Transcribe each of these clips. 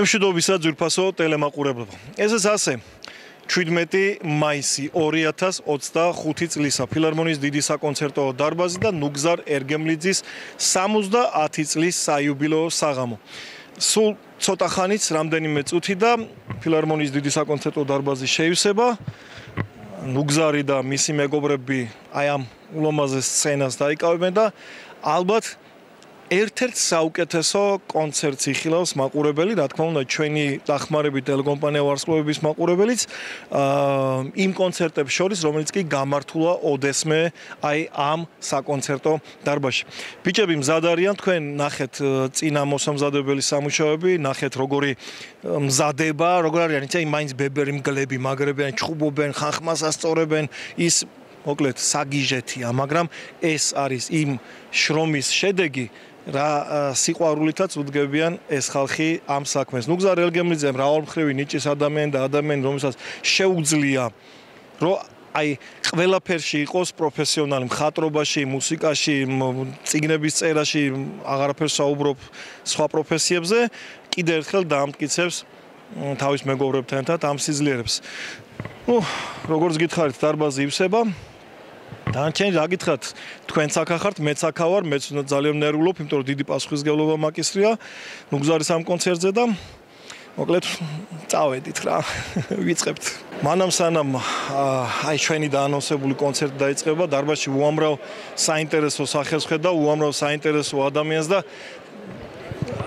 Memშვიდობისა ძვირფასო ტელემაყურებელო. ეს ასე 17 მაისი 2025 წლისა ფილარმონიის დიდი საკონცერტო დარბაზი და ნუგზარ ერგემლიძის 70 წლის საიუბილეო საღამო. Სულ ცოტა ხანიც რამდენიმე წუთი და ფილარმონიის დიდი საკონცერტო დარბაზი შეივსება. ნუგზარი და მისი მეგობრები აი ამ ულამაზეს სცენას დაიკავებენ და ალბათ ერთ-ერთ საუკეთესო კონცერტს იხილავს მაყურებელი, რა თქმა უნდა, ჩვენი დახმარებით ტელეკომპანია ვარსკვლავების მაყურებელიც იმ კონცერტებს შორის, რომელიც კი გამართულა ოდესმე აი ამ საკონცერტო დარბაზში. ბიჭები მზად არიან, თქვენ ნახეთ წინა მოსამზადებელი სამუშაოები, ნახეთ როგორი მზადება, როგორ არიან, იცი, მაინც ბებერი მგლები, მაგრებიან, ჩხუბობენ, ხანხმას ასწორებენ, ის მოკლედ საგიჟეთია, მაგრამ ეს არის იმ შრომის შედეგი, რა სიყვარულითაც უდგებიან ეს ხალხი ამ საქმეს. ნუგზარ ერგემლიძე მრავალმხრივი ნიჭის ადამიანი და ადამიანი, რომელსაც შეუძლია რომ აი ყველაფერში იყოს პროფესიონალი, მხატვრობაში, მუსიკაში, წიგნების წერაში, აღარაფერს საუბრობ სხვა პროფესიებზე, კიდევ ერთხელ დაამტკიცებს თავის მეგობრებთან ერთად ამ სიძლიერებს. როგორც გითხარით, დარბაზი ივსება. დანარჩენი რა გითხრათ, თქვენც აქ ახართ, მეც აქ ვარ, მეც ძალიან ნერვულობ, იმიტომ რომ დიდი პასუხისმგებლობა მაკისრია ნუგზარის ამ კონცერტზე და მოკლედ წავედით რა, ვიწყებთ. მანამ სანამ აი ჩვენი დაანონსებული კონცერტი დაიწყება, დარბაზში უამრავ საინტერესო სახეს ხედავ, უამრავ საინტერესო ადამიანს და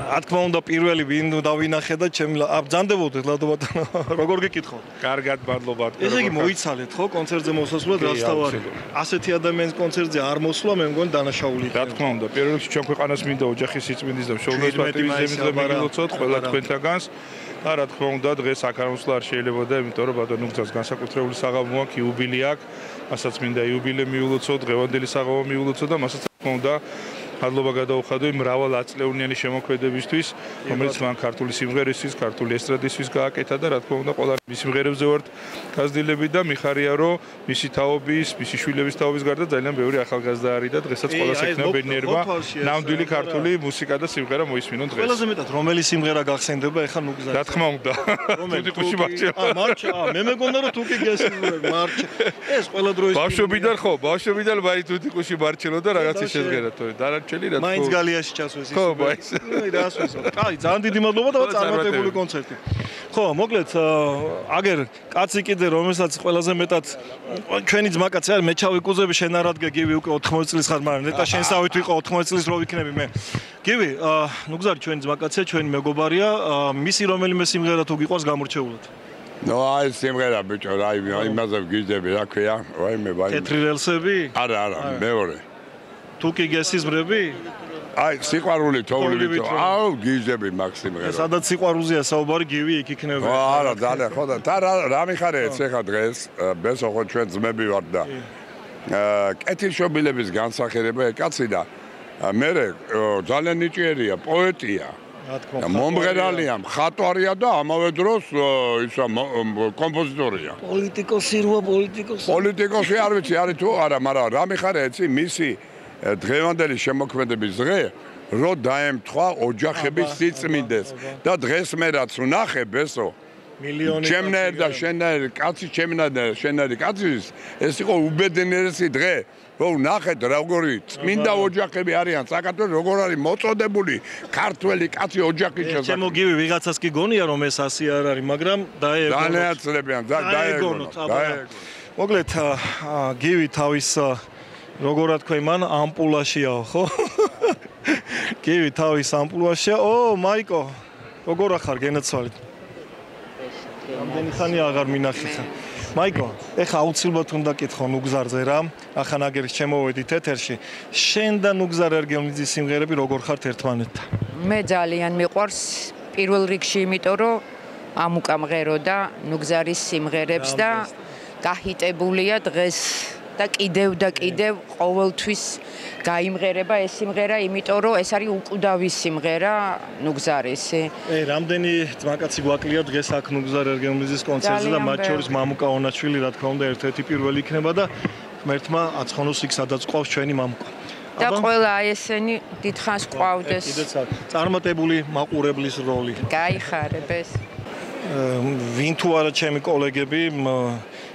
რა თქმა უნდა პირველი ვინ დავინახე და ჩემი აბძანდებოდეთ ლადობატონო როგორ გიკითხოთ? კარგად მადლობა. ესე იგი მოიცალეთ ხო კონცერტზე მოსასვლად რაც თავარი. ასეთი ადამიანის კონცერტზე არ მოსვლა მე მგონი დანაშაული. რა თქმა უნდა, პირველ რიგში ჩვენ ქვეყანას მინდა ოჯახის სიწმინდის და მშობლების პატივის ზემოთები მივილოცოთ ყველა თქვენთაგანს. და რა თქმა უნდა დღეს აქ არ მოსვლა არ შეიძლებოდა, იმიტომ რომ ბატონ ნუგზარს განსაკუთრებული საღამო აქვს, იუბილე აქვს, მასაც მინდა იუბილე მივილოცოთ, დღევანდელი საღამო მივილოცოთ და მასაც რა თქმა უნდა მადლობა გადაუხადო იმ მრავალ აწლევნიანი შემოქმედებისთვის, რომელიც მან ქართული სიმღერისთვის, ქართული ესტრადისთვის გააკეთა და რა თქმა უნდა ყველა მის სიმღერებზე ვართ გაზრდილები და მიხარია რომ მისი თაობის, მისი შვილების თაობის გარდა ძალიან ბევრი ახალგაზრდა არის და დღესაც ყველას ექნება ბედნიერება ნამდვილი ქართული მუსიკა და სიმღერა მოისმინონ დღეს. ყველაზე მეტად რომელი სიმღერა გახსენდება ახლა ნუგზარს? რა თქმა უნდა. თუთიყუში მარჩელა. მარჩა, მე მეგონა რომ თუკი გესმის მარჩა. ეს ყველა დროის ბავშვობიდან ხო, ბავშვობიდან მაინც თუთიყუში მარჩელო და რაღაცა შეჟღერათო. მაინც გალიაში ჩასვეს ის. ხო, მაინც. რას ვისაუბრე? კაი, ძალიან დიდი მადლობა და წარმატებული კონცერტი. ხო, მოკლედ, აგერ კაცი კიდე რომელსაც ყველაზე მეტად ჩვენი ძმაკაცი არის, მე ჩავიკუზები შენ არ ადგე გივი უკვე 80 წლის ხარ, მაგრამ ნეტა შენსავით ვიყო 80 წლის რო ვიქნები მე. გივი, ნუგზარი ჩვენი ძმაკაცია, ჩვენი მეგობარია, მისი რომელიმე სიმღერა თუ გიყვარს გამორჩეულად. ნო აი სიმღერა ბიჭო, აი იმაზე ვგიჟდები, რა ქვია? ვაიმე. თეთრი რელსები? არა, მეორე. თუ კი გესიზმრები? აი სიყვარული თოვლი ვიტო. აუ გიჟები მაქსიმერა. სადაც სიყვარულზეა საუბარი, გივი იქ იქნება. არა, ძალიან ხო და რა მიხარია ეხა დღეს, ბესო ხო ჩვენ ძმები ვართ და კეთილშობილების განსახილება კაცი და მე ძალიან ნიჭიერია, პოეტია. მომღერალია, მხატვარია და ამავე დროს ისა კომპოზიტორია. პოლიტიკოსი როა პოლიტიკოსი. პოლიტიკოსი არ ვიცი, არის თუ არა, მაგრამ რა მიხარია იცი მისი დღევანდელი შემოქმედების დღე რო დაემთხვა ოჯახების სიწმინდეს და დღეს მე რაც ვნახე ბესო მილიონი ჩემნაირ და შენაირ კაცი ჩემნაირ შენაირი კაცის ეს იყო უბედნიერესი დღე რო ვნახეთ როგორი წმინდა ოჯახები არიან საქართველოს როგორ არის მოწოდებული ქართველი კაცი ოჯახის შესახებ. ჩემო გივი ვიღაცას კი გონია რომ ეს ასე არ არის, მაგრამ დაეგონოთ. განაცხადებიან, დაეგონოთ. მოკლედ გივი თავის როგორ რა თქვა იმან ამპულაშია ხო? გივი თავის ამპულაშია. ო მაიკო, როგორ ახარ გენაცვალეთ? რამდენი ხანია აღარ მინახე ხა. მაიკო, ეხა აუცილებლად უნდა კითხო ნუგზარზე რა. ახლა ნაგერის შემოვედით ეთერში. შენ და ნუგზარ ერგემლიძის სიმღერები როგორ ხართ ერთმანეთთან? მე ძალიან მიყვარს პირველ რიგში, იმიტომ რომ ამუკამღერო და ნუგზარის სიმღერებს და გაჰიტებულია დღეს და კიდევ ყოველთვის გაიმღერება ეს სიმღერა, იმიტომ რომ ეს არის უკვდავი სიმღერა ნუგზარისი. რამდენი ძმაკაცი გვაკლია დღეს აქ ნუგზარ ერგემლიძის კონცერტზე და მათ შორის მამუკა ონაშვილი, რა თქმა უნდა, ერთ-ერთი პირველი იქნება და ღმერთმა აცხონოს იქ სადაც ყავს ჩვენი მამუკა. და ყველა აი ესენი დიდხანს ყვავდეს. კიდეც არის წარმატებული მაყურებლის როლი. გაიხარებ ეს. ვინ თუ არა ჩემი კოლეგები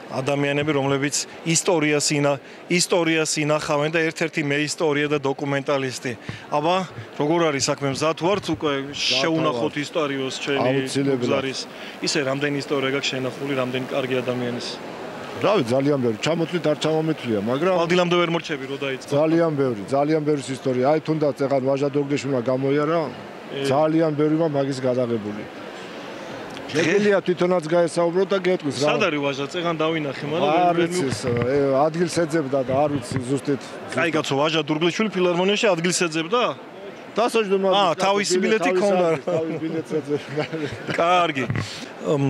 ადამიანები, რომლებიც ისტორიას ინახავენ და ერთ-ერთი მე ისტორია და დოკუმენტალისტი. აბა, როგორ არის საქმე? მზად ვართ უკვე შეუნახოთ ისტორიოს ჩემი გზარის. ისე რამდენი ისტორია გაქვს შენახული, რამდენი კარგი ადამიანის. რავი, ძალიან ბევრი. ჩამოთვლით არ ჩამომეთვლია, მაგრამ ალდილამდე ვერ მორჩები რო დაიწყო. ძალიან ბევრი ისტორია. აი თუნდაც ეხლა ვაჟა დოგდეშვილმა გამოიარა, ძალიან ბევრი მაგის გადაღებული. შეგიძლია თვითონაც გაესაუბრო და გეტყვის რა. სად არის ვაჟა? წეგან დავინახე, მაგრამ არ ვიცი, ადგილს ეძებდა და არ ვიცი ზუსტად. კაი კაცო, ვაჟა დურგლიშვილი ფილარმონიაში ადგილს ეძებდა? დასაჯდომად. თავისი ბილეთი ქონდა. თავის ბილეთს ეძებდა. კარგი.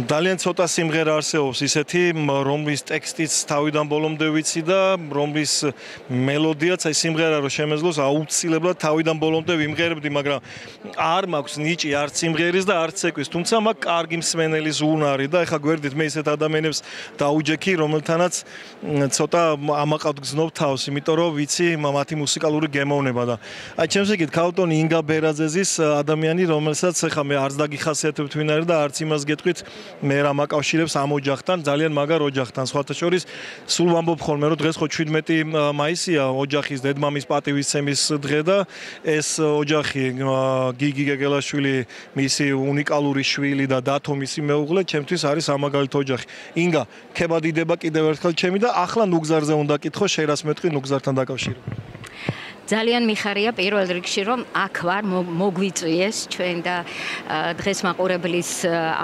ძალიან ცოტა სიმღერა არსებობს ისეთი, რომლის ტექსტიც თავიდან ბოლომდე ვიცი და რომლის მელოდიაც აი სიმღერა რო შემეძლოს აუცილებლად თავიდან ბოლომდე ვიმღერებდი, მაგრამ არ მაქვს ნიჭი არც სიმღერის და არც ცეკვის, თუმცა მაქვს კარგი მსმენელის უნარი და ეხა გვერდით მე ისეთ ადამიანებს დაუჯექი, რომელთანაც ცოტა ამაყავთ გზნობ თავს, იმიტომ რომ ვიცი მათი მუსიკალური გემოვნება და აი ჩემს იგივე ქალტონი ინგა ბერაძეზის ადამიანი, რომელსაც ეხა მე არც დაგიხასიათებთ ვინ არის და არც იმას გეტყვით მე რა მაკავშირებს ამ ოჯახთან, ძალიან მაგარ ოჯახთან. სხვათა შორის სულ ვამბობ ხოლმე, რომ დღეს ხო 17 მაისია ოჯახის დედმამის პატივისცემის დღე და ეს ოჯახი გიგი გეგელაშვილი, მისი უნიკალური შვილი და დათო მისი მეუღლე, ჩემთვის არის ამაგალით ოჯახი. ინგა, ქებადიდება კიდევ ერთხელ ჩემი და ახლა ნუგზარზე უნდა კითხო, შერას მეტყვი ნუგზართან დაკავშირებით. ძალიან მიხარია პირველ რიგში რომ აქ ვარ მოგვიწვიეს ჩვენ და დღეს მაყურებლის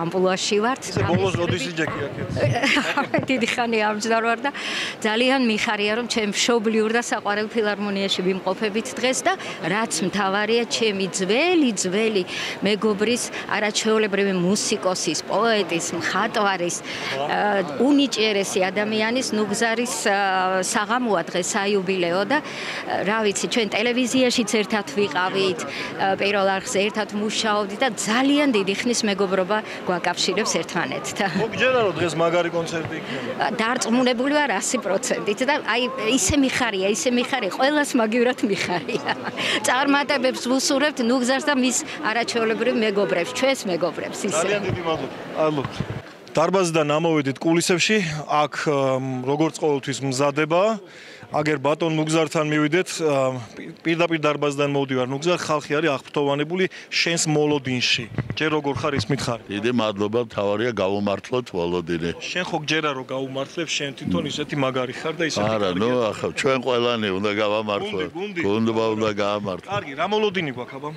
ამპლუაში ვართ. ბოლოს როდის იჯექი აქეთ? დიდი ხანი ამჯდარ ვარ და ძალიან მიხარია რომ ჩემ მშობლიურ და საყვარელ ფილარმონიაში ვიმყოფებით დღეს და რაც მთავარია ჩემი ძველი მეგობრის არაჩვეულებრივი მუსიკოსის, პოეტის, მხატვარის უნიჭიერესი ადამიანის ნუგზარის საღამოა დღეს საიუბილეო და რა ვიცი ჩვენ ტელევიზიაშიც ერთად ვიყავით, პირველ არხზე ერთად მუშაობდით და ძალიან დიდი ხნის მეგობრობა გვაკავშირებს ერთმანეთთან. მოგჯერა რომ დღეს მაგარი კონცერტი იქნება. დარწმუნებული ვარ 100%-ით და აი ისე მიხარია, ყველას მაგივრად მიხარია. წარმატებებს ვუსურებთ ნუგზარს და მის არაჩვეულებრივ მეგობრებს, ჩვენს მეგობრებს ისე. ძალიან დიდი მადლობა. ალბათ. დარბაზიდან ამოვედით კულისებში, აქ როგორც ყოველთვის მზადება. აგერ ბატონ ნუგზართან მივიდეთ, პირდაპირ დარბაზიდან მოვდივარ. ნუგზარ ხალხი არის აღფრთოვანებული შენს მოლოდინში. ჯერ როგორ ხარ ის მითხარ. დიდი მადლობა, თავარია გავუმართლოთ მოლოდინი. შენ ხო გჯერა რომ გავუმართლებ, შენ თვითონ ისეთი მაგარი ხარ და ისეთი. არა, ნუ ახლა ჩვენ ყველანი უნდა გავამართლოთ. გუნდობა უნდა გაამართლოთ. კარგი, რა მოლოდინი გვაქვს აბა?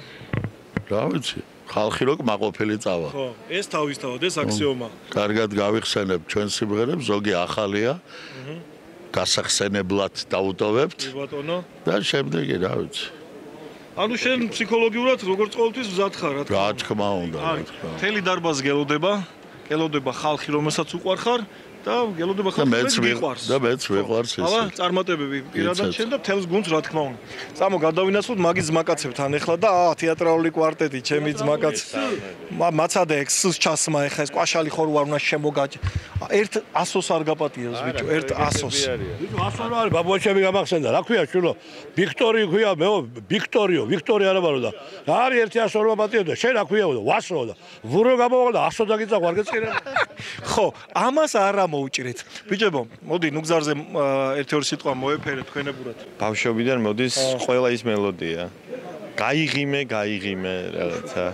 რა ვიცი, ხალხი რო კმაყოფილი წავა. ხო, ეს თავისთავად ეს აქსიომა. კარგად გავიხსენებ ჩვენ სიმღერებს, ზოგი ახალია. გასახსენებლად დაუტოვებთ და შემდეგი რა ვიცი. ანუ შენ ფსიქოლოგიურად როგორც ყოველთვის მზად ხარ, რა თქმა უნდა. მთელი დარბაზი გელოდება ხალხი, რომელსაც უყვარხარ და გელოდება ხალხი, რომელიც მიყვარს. და მეც ვიყვარს ეს. აბა, წარმატებები პირადად შენ და თელს გუნდს რა თქმა უნდა. წამო გადავინაცვლოთ მაგის ძმაკაცებთან ახლა და თეატრალური კვარტეტი, ჩემი ძმაკაც. მაცადე ექსს ჩასმა ახლა ეს კვაშალი ხორ ვარ უნდა შემოგაჭ. ერთ 100-ს არ გაპატიებს ბიჭო, ერთ 100-ს. ბიჭო 100 რა არის, ბაბუაჩემი გამახსენდა, რა ქვია შვილო? ვიქტორი ქვია, ვიქტორი არა ბარო და. რა არის ერთი 100 რა პატიებდა, შენ რა ქვია და 100 და. ვურო გამოვიდა 100 დაგიწა ვარ გეწყირე. ხო, ამას არა მოუჭრით. ბიჭებო, მოდი ნუგზარზე ერთი-ორი სიტყვა მოეფერე თქვენებურად. ბავშვობიდან მოდის ყველა ის მელოდია. გაიღიმე რაღაცა.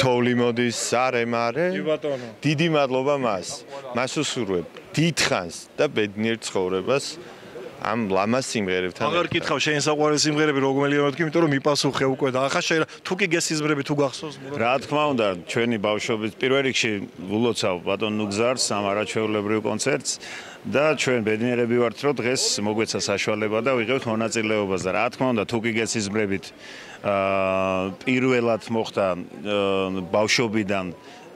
თოვლი მოდის სარემარე. დიდი მადლობა მას. მას უსურვებ დიდხანს და ბედნიერ ცხოვრებას. ამ ლამას სიმღერებთან. აღარ კითხავ შენ საყვარელ სიმღერები რომელია მეთქი, იმიტომ რომ მიპასუხე უკვე და ახლა შენ თუ კი გესიზმრები თუ გახსოვს. რა თქმა უნდა, ჩვენი ბავშვობის პირველ რიგში ვლოცავ ბატონ ნუგზარს ამ არაჩვეულებრივ კონცერტს და ჩვენ ბედნიერები ვართ, რომ დღეს მოგვეცა საშუალება და ვიღებთ მონაწილეობას და რა თქმა უნდა, თუ კი გესიზმრებით პირველად მოხდა ბავშვობიდან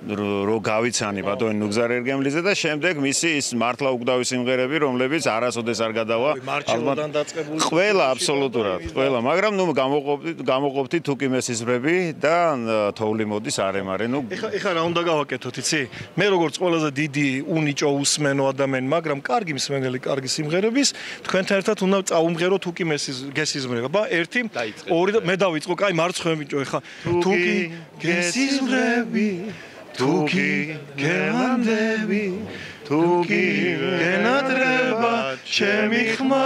რო გავიცანი ბატონი ნუგზარ ერგემლიძე და შემდეგ მისი ის მართლა უკვდავი სიმღერები, რომლებიც არასოდეს არ გადავა. მარჩელოდან დაწყებული. ყველა აბსოლუტურად, ყველა, მაგრამ ნუ გამოყოფთი თუკი მესიზმრები და თოვლი მოდის არემარე. ნუ ეხლა რა უნდა გავაკეთოთ, იცი? მე როგორც ყველაზე დიდი უნიჭო უსმენო ადამიანი, მაგრამ კარგი მსმენელი, კარგი სიმღერების, თქვენთან ერთად უნდა წაუმღეროთ თუკი გესიზმრება. ბა 1, 2 და მე დავიწყო, კაი, მარცხვენ ბიჭო, ეხლა თუკი გესიზმრები თუკი გელანდები თუკი გენადრება ჩემი ხმა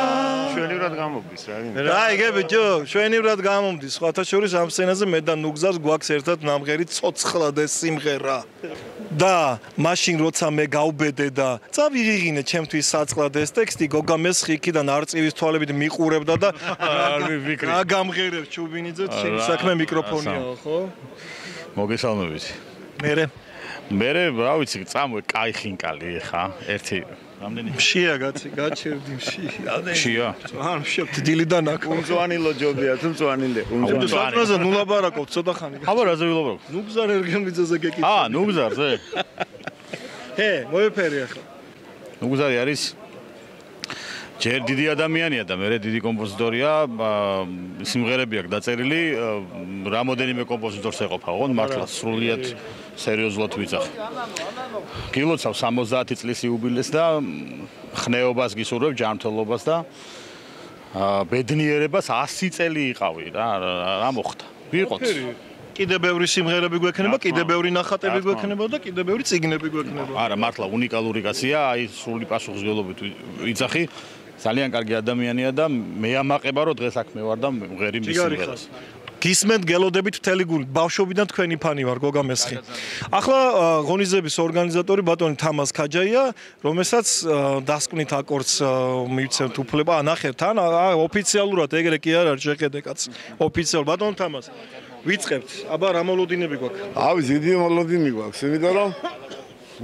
შვენივრად გამომდის რა ვინ და იგე ბიჭო შვენივრად გამომდის სხვათა შორის ამ სცენაზე მე და ნუგზარს გვაქვს ერთად ნამღერი ცოცხლად ეს სიმღერა და მაშინ როცა მე გავბედე და წავიღიღინე ჩემთვის საწყლად ეს ტექსტი გოგა მესხი იქიდან არწივის თვალებით მიყურებდა და რა გამღერებს ჩუბინიძე ჩემი საქმე მიკროფონია ხო მოგესალმებით მე რა ვიცი წამო კაი ხინკალი ხა ერთი რამდენი მშია გაჩერდი მშია ან მშია დილიდან აქ უმძვანილო ჯობია თუ მძვანილე უმძვანილე ნუ ლაბარაკობ ცოტა ხანი აბა რაზე ვილაპარაკობ ნუგზარ ერგემლიძეზე გეკითხა ნუგზარზე მოიფერი ახლა ნუგზარი არის ჯერ დიდი ადამიანია და მე დიდი კომპოზიტორია სიმღერები აქვს დაწერილი რამოდენიმე კომპოზიტორს ეყოფა ოღონდ მართლა სრულიად სერიოზულად ვიძახ გილოცავ 70 წლის იუბილეს და ხნეობას გისურვებ ჯანმრთელობას და ბედნიერებას 100 წელი იყავი რა მოხდა ვიყოთ კიდე ბევრი სიმღერები გვექნება, კიდე ბევრი ნახატები გვექნება და კიდე ბევრი წიგნები გვექნება. არა, მართლა უნიკალური კაცია, აი სრული პასუხისმგებლობით ვიძახი. ძალიან კარგი ადამიანია და მე ამაყება რომ დღეს აქ მე ვარ და მღერი მის სიმღერას. გისმენთ გელოდებით მთელი გული, ბავშვობიდან თქვენი ფანი ვარ, გოგა მესხი. ახლა ღონისძიების ორგანიზატორი ბატონი თამაზ ქაჯაია, რომელსაც დასკვნით აკორდს მივცემთ უფლება, ნახეთ, თან ოფიციალურად ეგრე კი არ არის შეხედე კაც. ოფიციალურად ბატონ თამაზ ვიწყებთ. აბა რა მოლოდინები გვაქვს? ავი დიდი მოლოდინი გვაქვს, იმიტომ რომ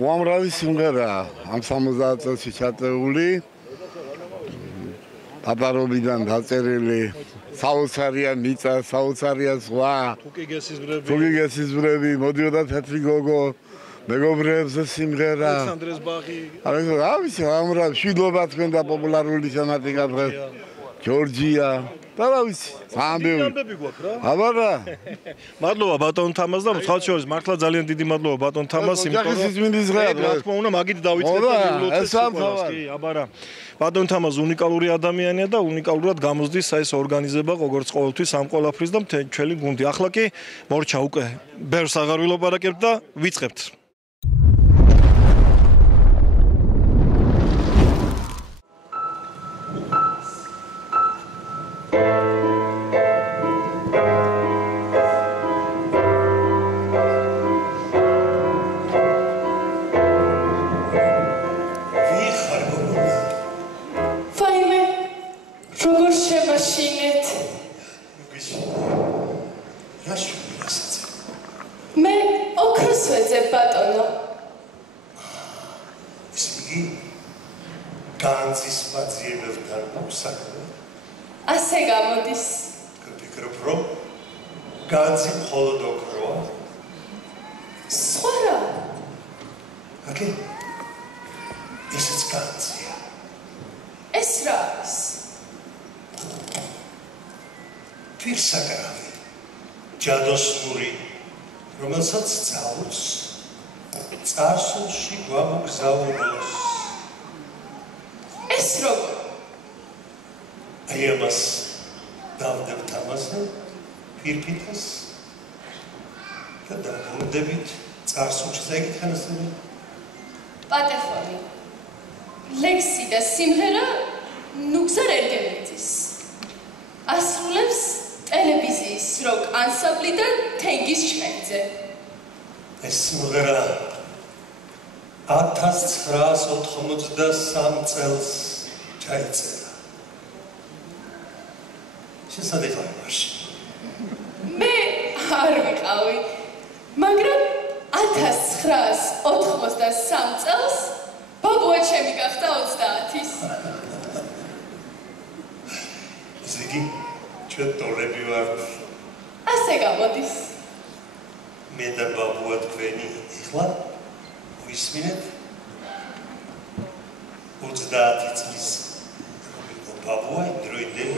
უამრავი სიმღერაა ამ 70 წელში ჩატეული. პატარობიდან დაწერილი საოცარია მიწა, საოცარია ზღვა. თუკი გესიზმრები. თუკი გესიზმრები, მოდიოდა თეთრი გოგო. მეგობრებზე სიმღერა. ალექსანდრეს ბაღი. რა ვიცი, ამრავი მშვიდობა თქვენ და პოპულარული თემატიკა დღეს. ჯორჯია. და რა ვიცი, სამბევი. აბა რა. მადლობა ბატონ თამაზ და სხვა შორის მართლა ძალიან დიდი მადლობა ბატონ თამაზ იმიტომ რომ სიზმინდის დღეა რა თქმა უნდა მაგით დავიწყეთ და ვივლოცეთ კი აბა რა. ბატონ თამაზ უნიკალური ადამიანია და უნიკალურად გამოსდის ეს ორგანიზება როგორც ყოველთვის ამ ყოლაფრის და ჩვენი გუნდი. ახლა კი მორჩა უკვე ბევრს აღარ ვილაპარაკებთ და ვიწყებთ. მე ოქროს ვეძებ ბატონო. ისინი განძის მაძიებებთან უსაქმე. ასე გამოდის. ვფიქრობ, რომ განძი მხოლოდ ოქროა. სხვა რა? აკე ესეც განძია. ეს რა არის? ფირსაკრავი. ჯადოსნური რომელსაც წაუც წარსულში გვამოგზაუროს. ეს როგორ? აი ამას დავდებ თამაზე ფირფიტას და დაგვდებით წარსულში წაიკითხანასწორი. პატეფონი. ლექსი და სიმღერა ნუგზარ ერგემლიძის. ასრულებს ტელევიზიის როკ ანსამბლიდან თენგიზ ჭმენძე. ეს სიმღერა 1983 წელს ჩაიწერა. შესაძლოა მაშინ. მე არ ვიყავი, მაგრამ 1983 წელს ბაბუა ჩემი გახდა 30-ის. ისე კი ჩვენ ტოლები ვართ. ასე გამოდის. მე და ბაბუა თქვენი ეხლა ვისმინეთ 30 წლის იყო ბაბუა იმდროინდელი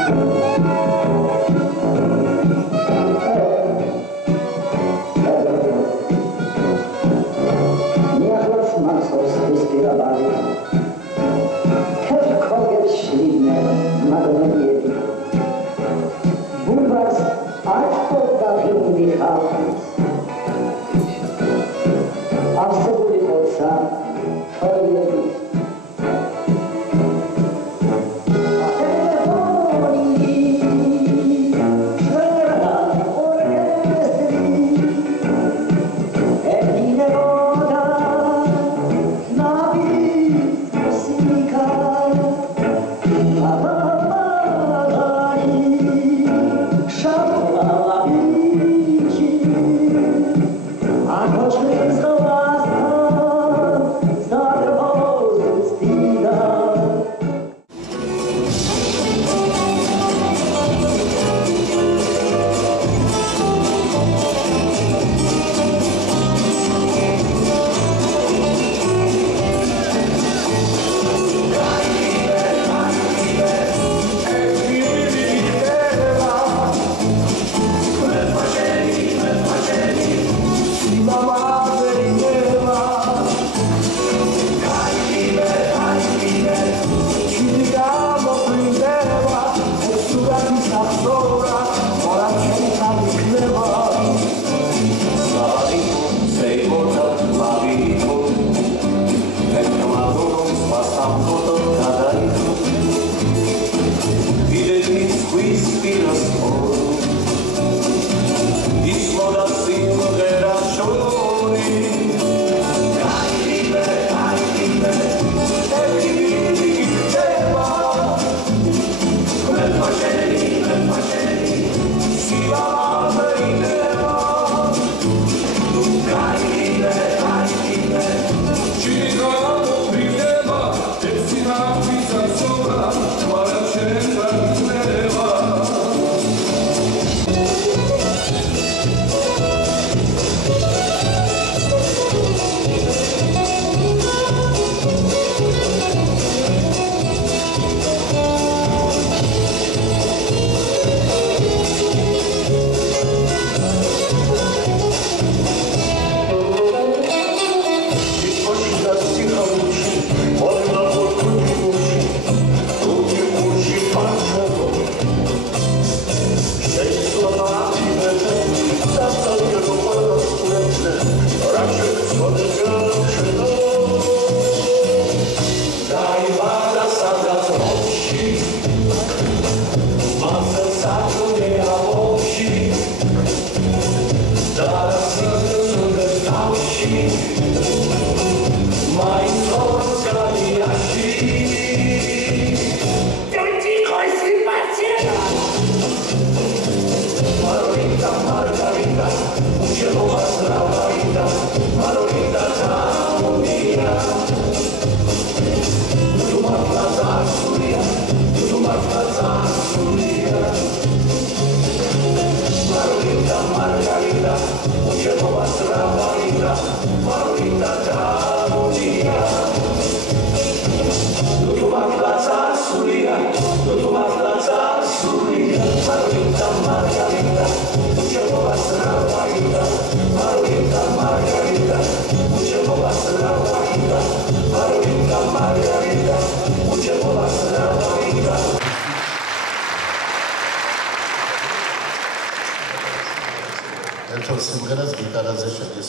სიმღერას გიტარაზე შედის.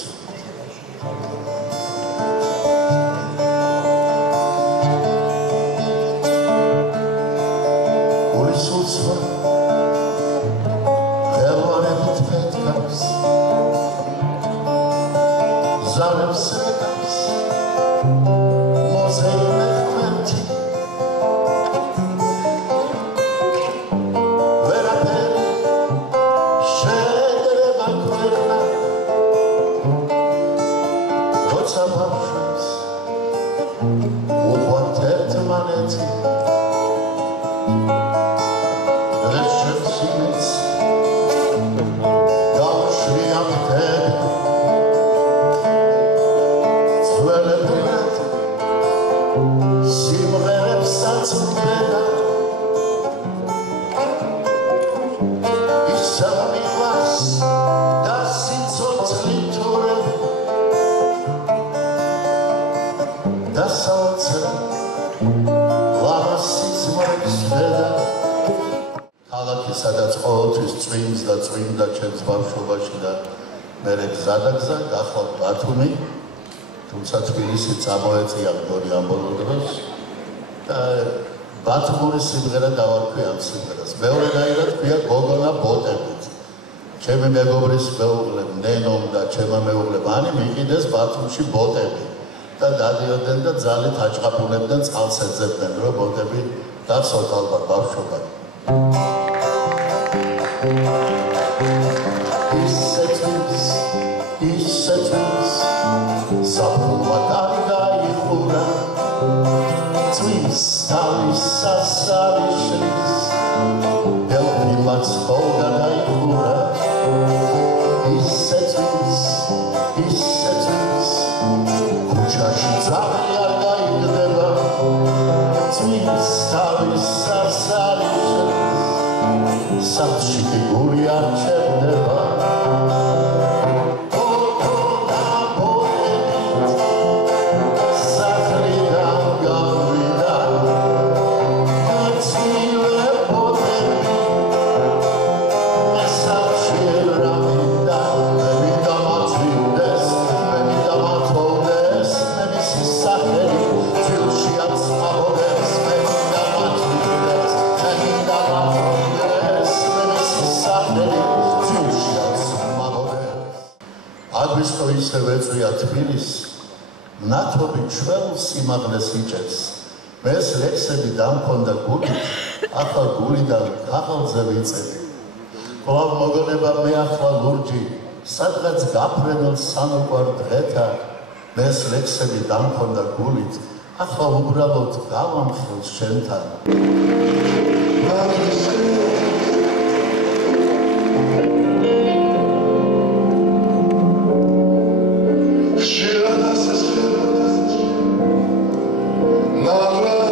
ულისულსვა ხელვარებით მეთქავს ზარებს ეკავს მოზეიმე ხვერთი ვერაფერი შედრება ქვეყნა როცა ბავშვებს უყვართ ერთმანეთი Let's დასალოცე ლამასის მოიხსნედა ქალაქი სადაც ყოველთვის წვიმს და წვიმდა ჩემს ბავშვობაში და მერე გზადაგზა გახლავთ ბათუმი თუმცა თბილისი წამოეწია მგონი ამ ბოლო დროს და ბათუმური სიმღერა დავარქვი ამ სიმღერას მეორენაირად ქვია გოგონა ბოტებით ჩემი მეგობრის მეუღლე ნენომ და ჩემმა მეუღლემ ანი მიყიდეს ბათუმში ბოტები და დადიოდნენ და ძალით აჭყაპუნებდნენ წყალს ეძებდნენ რომ ბოტები დაცოთ ალბათ ბავშვობად ისე თვლის საფულმა კარი გაიხურა წვიმს თავის სასარი შლის დელფინმაც ხოლდა გაიხურა ისე თვლის ქუჩაში ძაღლი არ გაიგდება წვიმს თავის სასარი შლის სახლში გული არ ჩერდება აგვისტო ისე ვეწვია თბილის ნათობი ჩვეულ სიმაღლეს იჭებს მეს ლექსები დამქონდა გულით ახლა გულიდან კაღალზე ვიწები ყოლავ მოგონება მე ახლა ლურჯი სადღაც გაფრენილ სანუკვარ დღეთა მეს ლექსები დამქონდა გულით ახლა უბრალოდ გავამხილ შენთან Mogę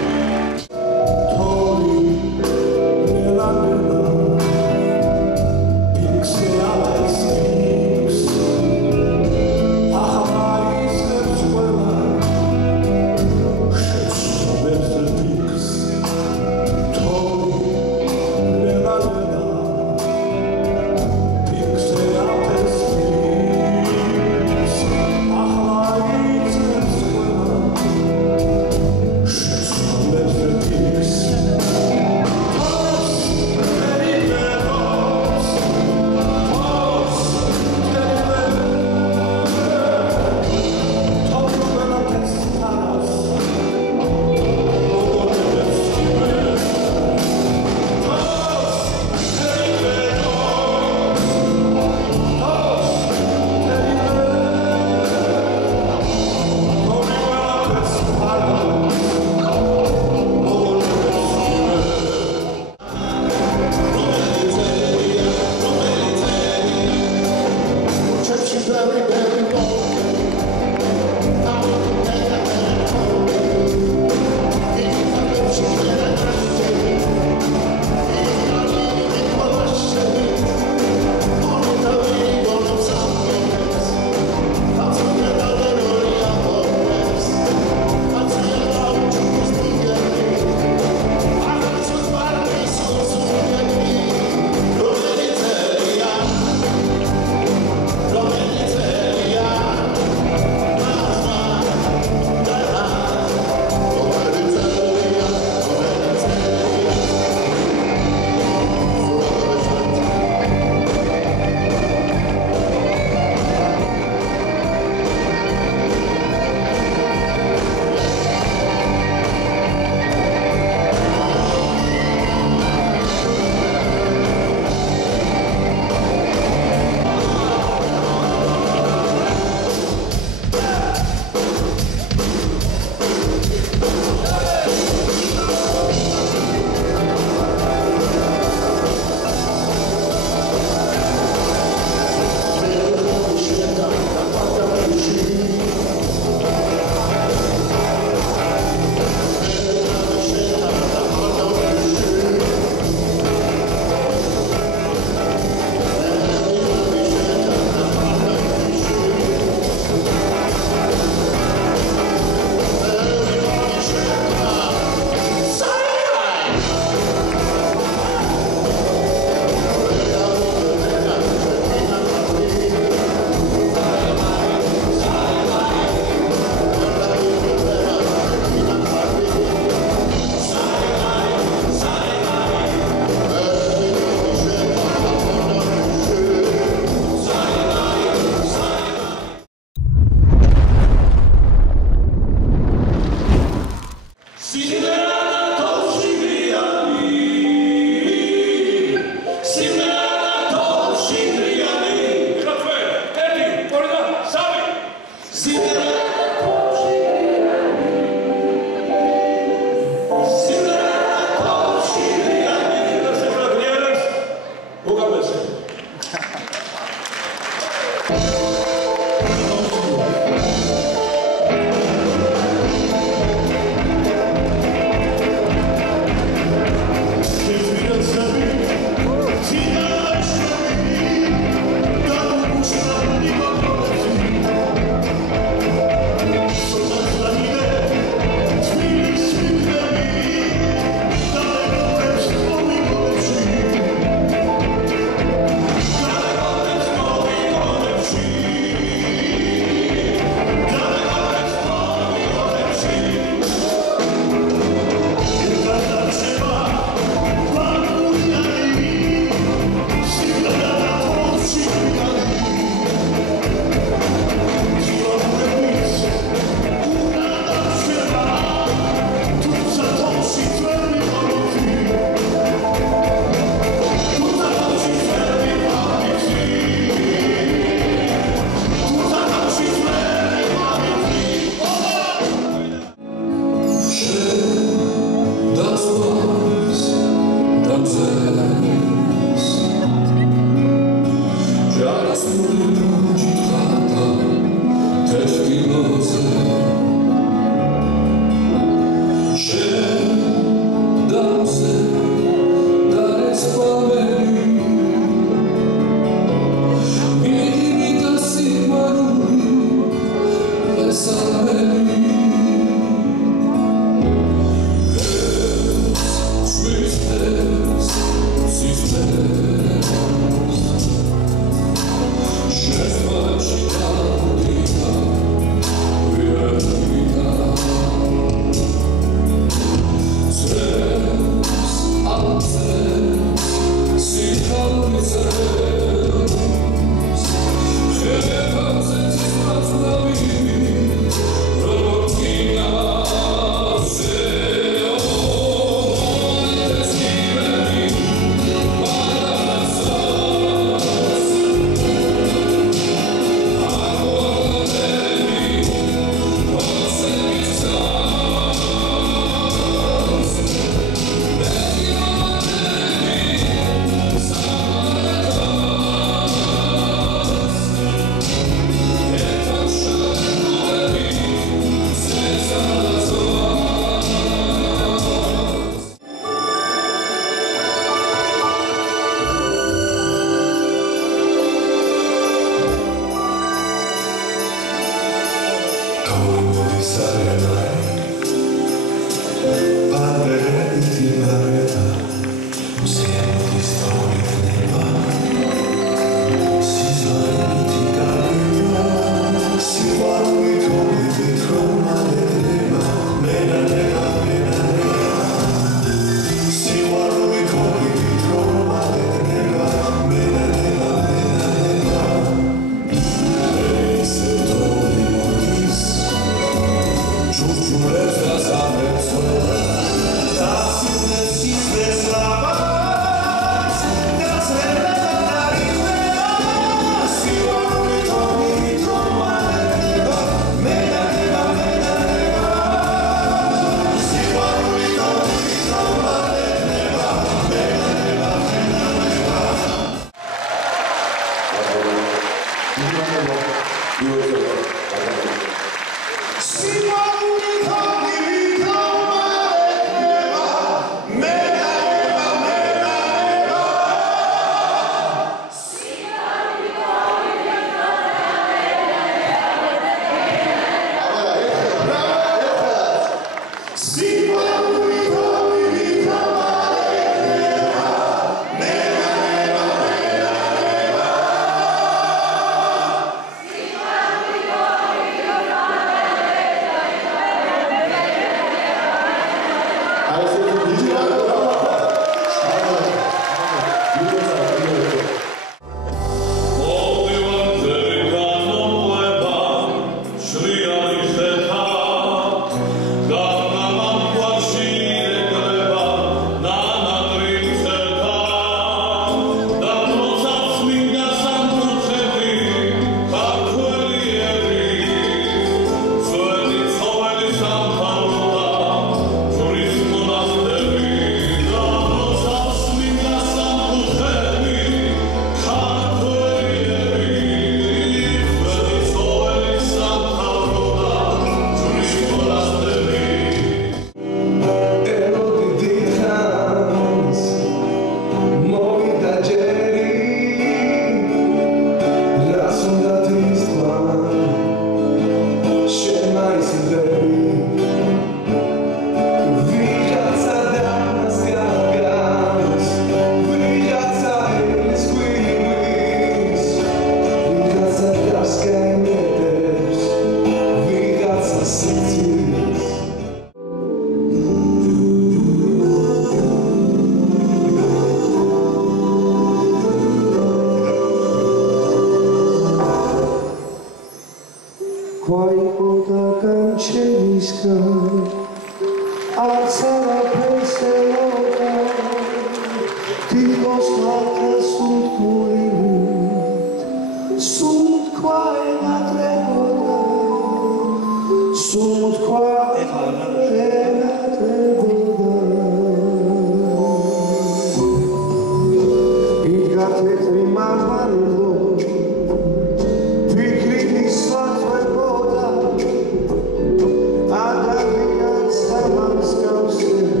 Adamian Samanskowski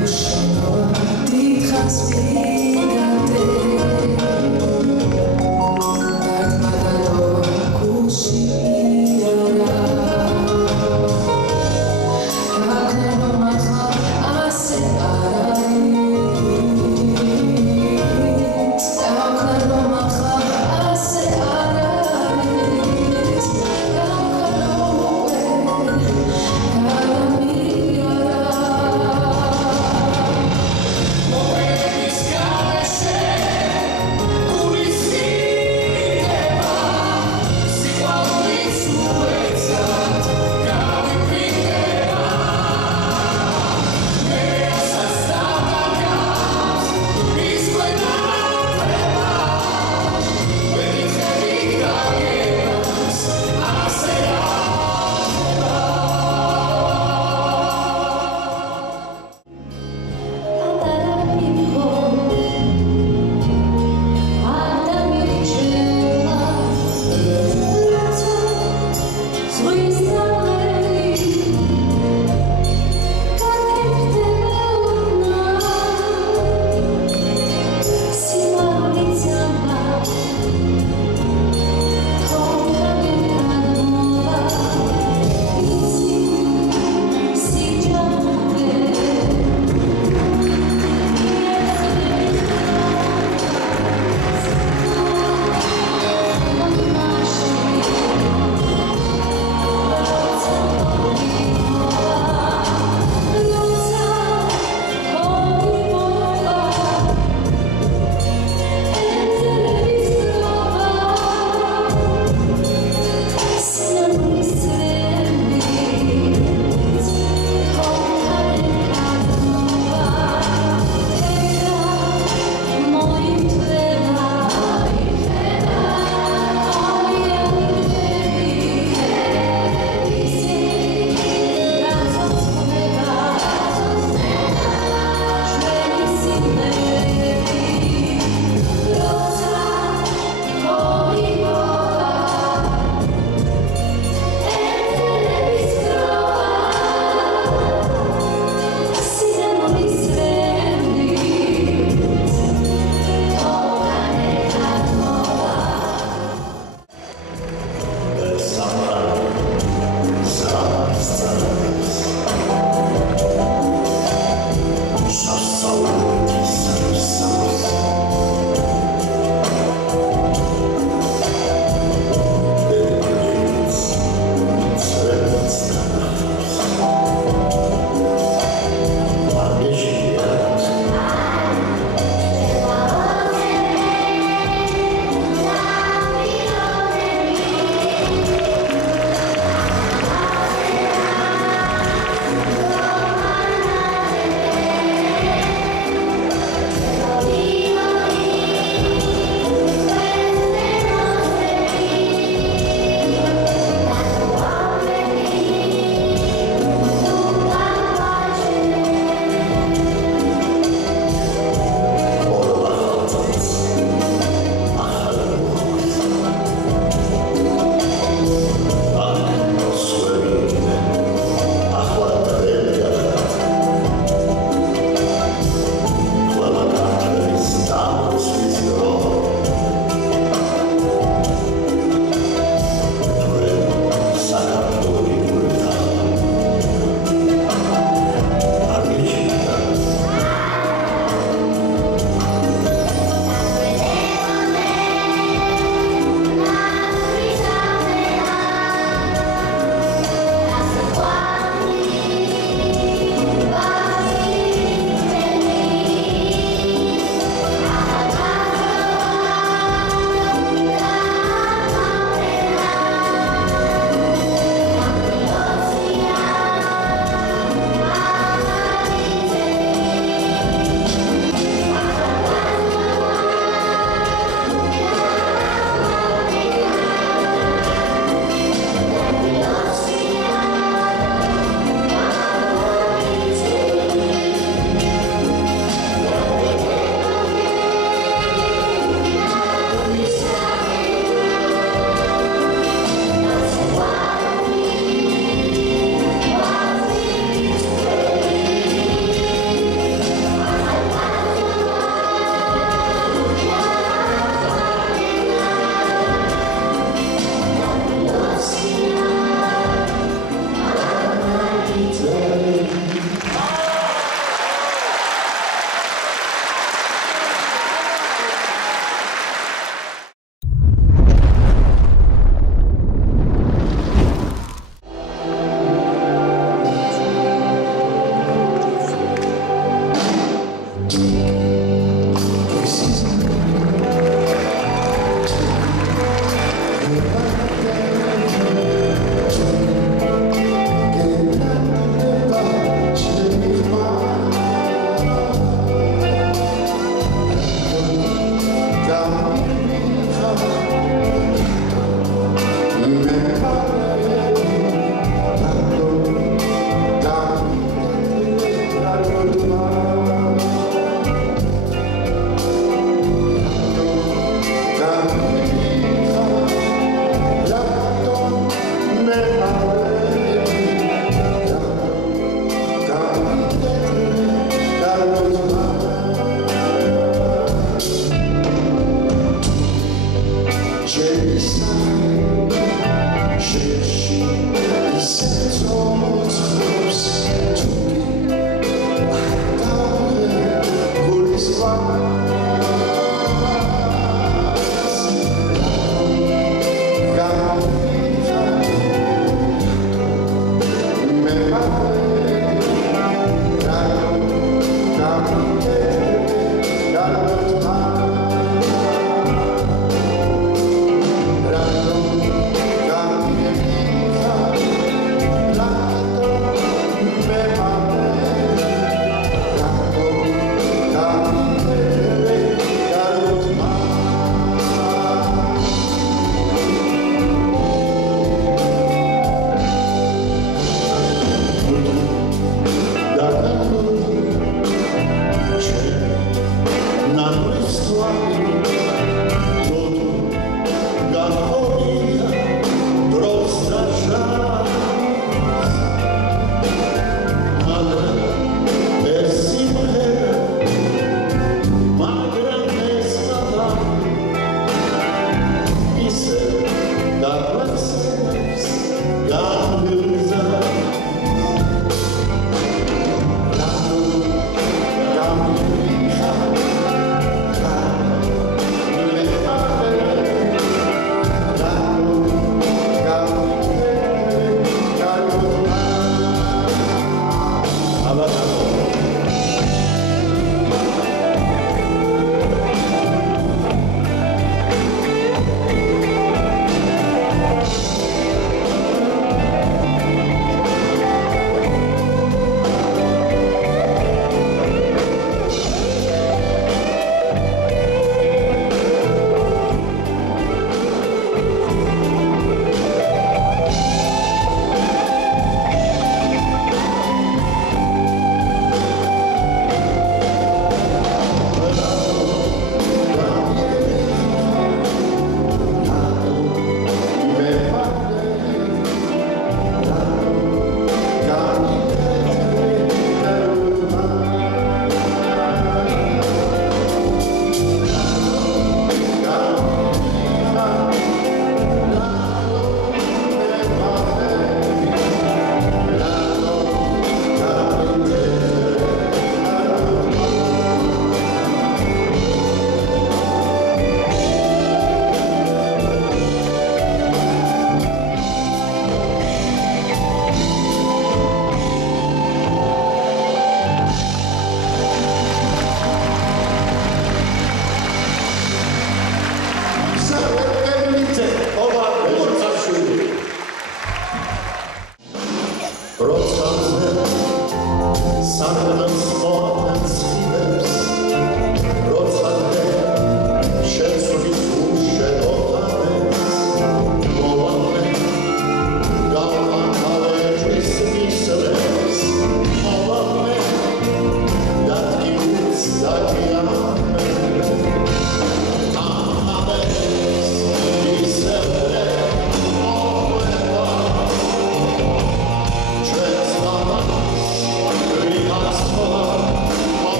Sky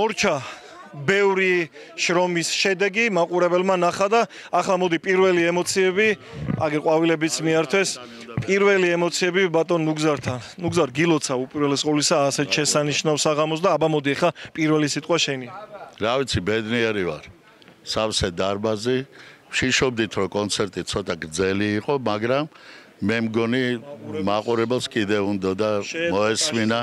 მორჩა ბევრი შრომის შედეგი მაყურებელმა ნახა და ახლა მოდი პირველი ემოციები აგერ ყვავილებიც მიართვეს პირველი ემოციები ბატონ ნუგზართან ნუგზარ გილოცა უპირველეს ყოვლისა ასეთ შესანიშნავ საღამოს და აბა მოდი ახლა პირველი სიტყვა შენი რა ვიცი ბედნიერი ვარ სავსე დარბაზი შიშობდით რომ კონცერტი ცოტა გრძელი იყო მაგრამ მე მგონი მაყურებელს კიდე უნდა და მოესმინა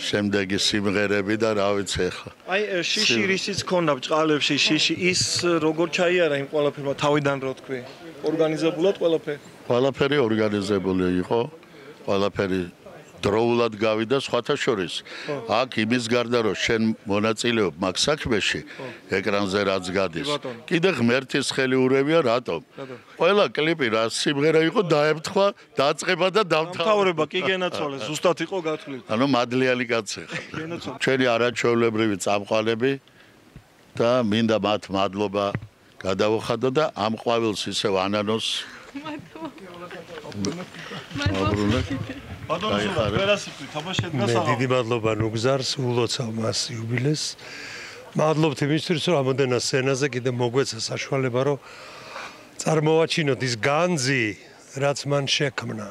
შემდეგი სიმღერები და რა ვიცი ახლა. აი შიში რისიც ქონდა ბჭყალებში შიში ის როგორ ჩაიარა იმ ყველაფერმა თავიდან რო თქვი. ორგანიზებულად ყველაფერი. ყველაფერი ორგანიზებული იყო. ყველაფერი დროულად გავიდა სხვათა შორის. აქ იმის გარდა რომ შენ მონაწილეობ მაგ საქმეში ეკრანზე რაც გადის. კიდე ღმერთის ხელი ურევია რატომ? ყველა კლიპი რა სიმღერა იყო დაემთხვა, დაწყება და დამთავრება კი გენაცვალე ზუსტად იყო გათვლილი. ანუ მადლიანი კაცი ხარ. ჩვენი არაჩვეულებრივი წამყვანები და მინდა მათ მადლობა გადავხადო და ამ ყვავილს ისევ ანანოს დიდი მადლობა ნუგზარს, ულოცავ მას იუბილეს. მადლობთ იმისთვის, რომ ამოდენა სცენაზე კიდე მოგვეცა საშუალება, რომ წარმოვაჩინოთ ის განძი, რაც მან შექმნა.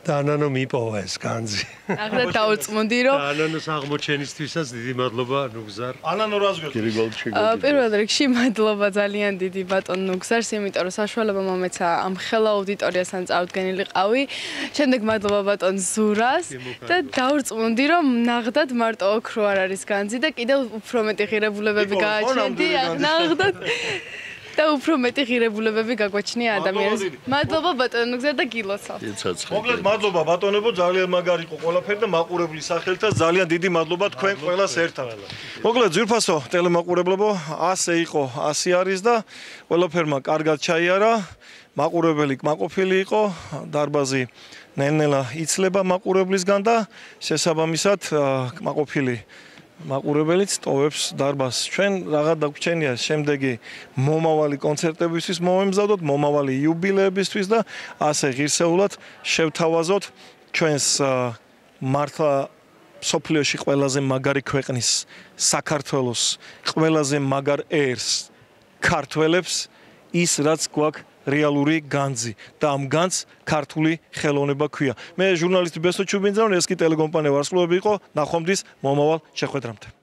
და ანანო მიპოვა ეს განძი. ახლა დაუწმუნდი, რომ ანანოს აღმოჩენისთვისაც დიდი მადლობა ნუგზარ. ანანო რას გეტყვი? პირველ რიგში მადლობა ძალიან დიდი ბატონ ნუგზარს, იმიტომ რომ საშუალება მომეცა ამ ხელა აუდიტორიასთან წარდგენილიყავი. შემდეგ მადლობა ბატონ ზურას და დაუწმუნდი, რომ ნახდათ მარტო ოქრო არ არის განძი და კიდევ უფრო მეტი ღირებულებები გააჩენდი, ნახდათ. და უფრო მეტი ღირებულებები გაგვაჩნია ადამიანს. მადლობა ბატონ ნუგზარ და გილოცავ. მოკლედ მადლობა ბატონებო, ძალიან მაგარი იყო ყველაფერი და მაყურებლის სახელით და ძალიან დიდი მადლობა თქვენ ყველას ერთად. მოკლედ ძვირფასო ტელემაყურებლებო, ასე იყო, ასე არის და ყველაფერმა კარგად ჩაიარა. მაყურებელი კმაყოფილი იყო, დარბაზი ნელ-ნელა იცლება მაყურებლისგან და შესაბამისად კმაყოფილი მაყურებელიც ტოვებს დარბაზს. ჩვენ რაღაც დაგვრჩენია შემდეგი მომავალი კონცერტებისთვის მომემზადოთ, მომავალი იუბილეებისთვის და ასე ღირსეულად შევთავაზოთ ჩვენს მართლა სოფლიოში ყველაზე მაგარი ქვეყნის საქართველოს ყველაზე მაგარ ერს ქართველებს ის რაც გვაქვს რეალური განძი და ამ განძს ქართული ხელოვნება ქვია. მე ჟურნალისტი ბესო ჩუბინძავი, ეს კი ტელეკომპანია ვარსკვლავები იყო, ნახვამდის მომავალ შეხვედრამდე.